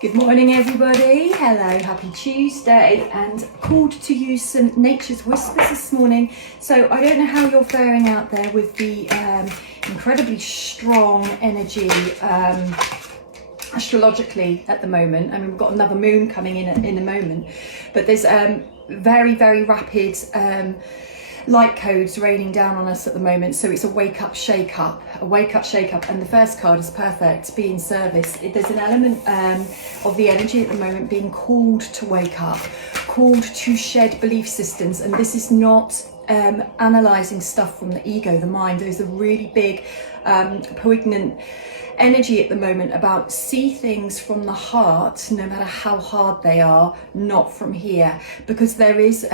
Good morning, everybody. Hello, happy Tuesday, and called to use some nature's whispers this morning. So I don't know how you're faring out there with the incredibly strong energy astrologically at the moment. I mean, we've got another moon coming in a moment, but there's very, very rapid light codes raining down on us at the moment. So it's a wake up, shake up, and the first card is perfect, be in service. There's an element of the energy at the moment being called to wake up, called to shed belief systems, and this is not analysing stuff from the ego, the mind. There's a really big poignant energy at the moment about see things from the heart, no matter how hard they are, not from here, because there is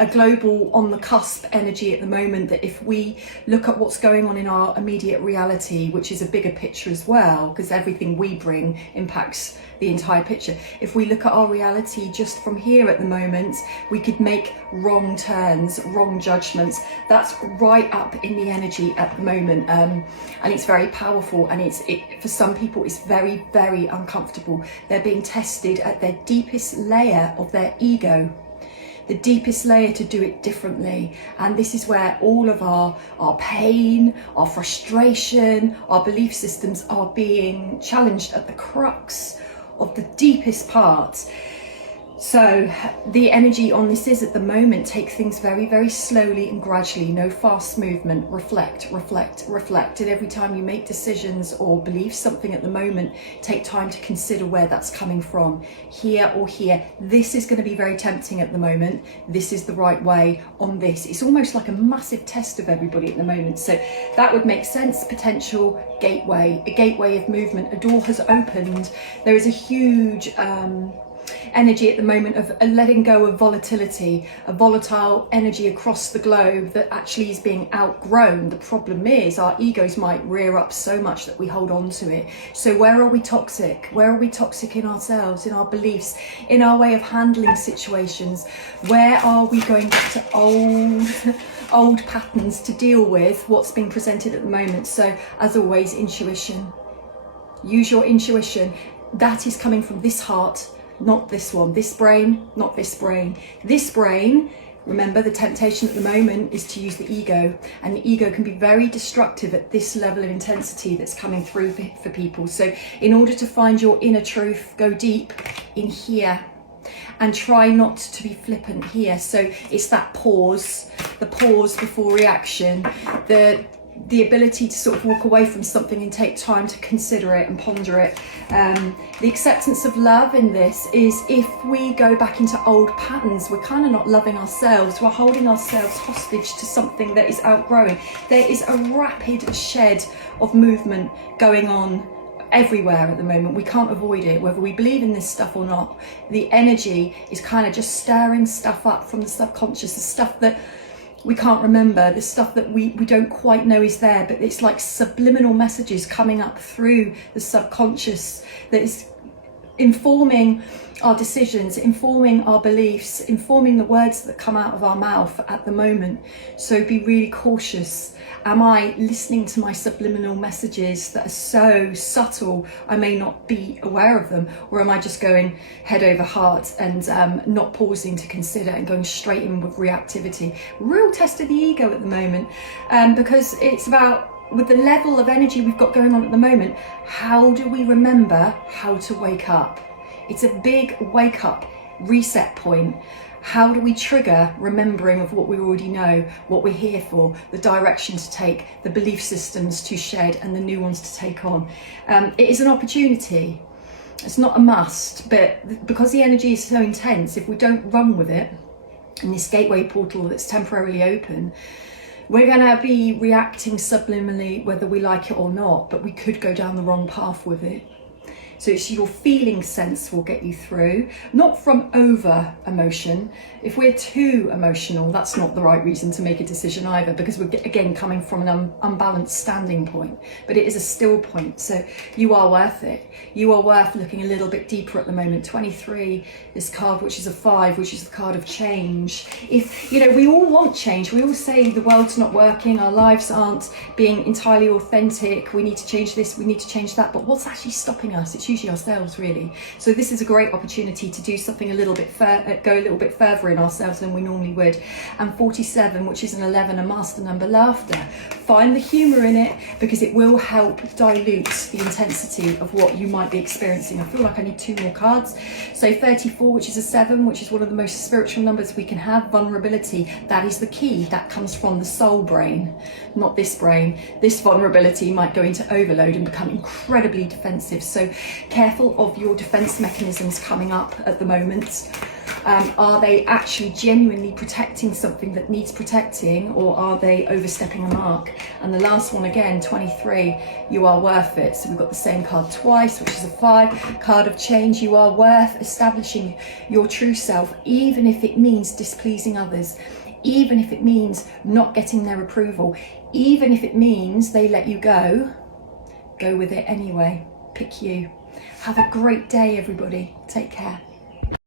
a global on the cusp energy at the moment that if we look at what's going on in our immediate reality, which is a bigger picture as well, because everything we bring impacts the entire picture. If we look at our reality just from here at the moment, we could make wrong turns, wrong judgments. That's right up in the energy at the moment, and it's very powerful, and for some people it's very, very uncomfortable. They're being tested at their deepest layer of their ego, the deepest layer to do it differently. And this is where all of our pain, our frustration, our belief systems are being challenged at the crux of the deepest parts. So the energy on this is at the moment, take things very, very slowly and gradually, no fast movement, reflect. And every time you make decisions or believe something at the moment, take time to consider where that's coming from, here or here. This is going to be very tempting at the moment. This is the right way on this. It's almost like a massive test of everybody at the moment. So that would make sense. Potential gateway, a gateway of movement. A door has opened. There is a huge energy at the moment of letting go of volatility, a volatile energy across the globe that actually is being outgrown. The problem is our egos might rear up so much that we hold on to it. So where are we toxic? Where are we toxic in ourselves, in our beliefs, in our way of handling situations? Where are we going back to old patterns to deal with what's being presented at the moment? So as always, intuition. Use your intuition. That is coming from this heart, not this one. This brain, not this brain. This brain, remember, the temptation at the moment is to use the ego, and the ego can be very destructive at this level of intensity that's coming through for people. So in order to find your inner truth, go deep in here and try not to be flippant here. So it's that pause, the pause before reaction, the ability to sort of walk away from something and take time to consider it and ponder it. The acceptance of love in this is if we go back into old patterns, we're kind of not loving ourselves. We're holding ourselves hostage to something that is outgrowing. There is a rapid shed of movement going on everywhere at the moment. We can't avoid it, whether we believe in this stuff or not. The energy is kind of just stirring stuff up from the subconscious, the stuff that we can't remember, the stuff that we don't quite know is there, but it's like subliminal messages coming up through the subconscious that is informing our decisions, informing our beliefs, informing the words that come out of our mouth at the moment. So be really cautious. Am I listening to my subliminal messages that are so subtle I may not be aware of them, or am I just going head over heart and not pausing to consider and going straight in with reactivity? Real test of the ego at the moment, because it's about, with the level of energy we've got going on at the moment, how do we remember how to wake up? It's a big wake up, reset point. How do we trigger remembering of what we already know, what we're here for, the direction to take, the belief systems to shed, and the new ones to take on? It is an opportunity. It's not a must, but because the energy is so intense, if we don't run with it in this gateway portal that's temporarily open, we're going to be reacting subliminally whether we like it or not, but we could go down the wrong path with it. So it's your feeling sense will get you through, not from over emotion. If we're too emotional, that's not the right reason to make a decision either, because we're again coming from an unbalanced standing point, but it is a still point. So you are worth it. You are worth looking a little bit deeper at the moment. 23, this card, which is a 5, which is the card of change. If, you know, we all want change. We all say the world's not working, our lives aren't being entirely authentic, we need to change this, we need to change that, but what's actually stopping us? It's It's usually ourselves, really. So this is a great opportunity to do something a little bit go a little bit further in ourselves than we normally would. And 47, which is an 11, a master number, laughter. Find the humour in it, because it will help dilute the intensity of what you might be experiencing. I feel like I need 2 more cards. So 34, which is a 7, which is one of the most spiritual numbers we can have. Vulnerability, that is the key. That comes from the soul brain, not this brain. This vulnerability might go into overload and become incredibly defensive. So careful of your defense mechanisms coming up at the moment. Are they actually genuinely protecting something that needs protecting, or are they overstepping a mark? And the last one again, 23, you are worth it. So we've got the same card twice, which is a 5, card of change. You are worth establishing your true self, even if it means displeasing others, even if it means not getting their approval, even if it means they let you go with it anyway. Pick you. Have a great day, everybody. Take care.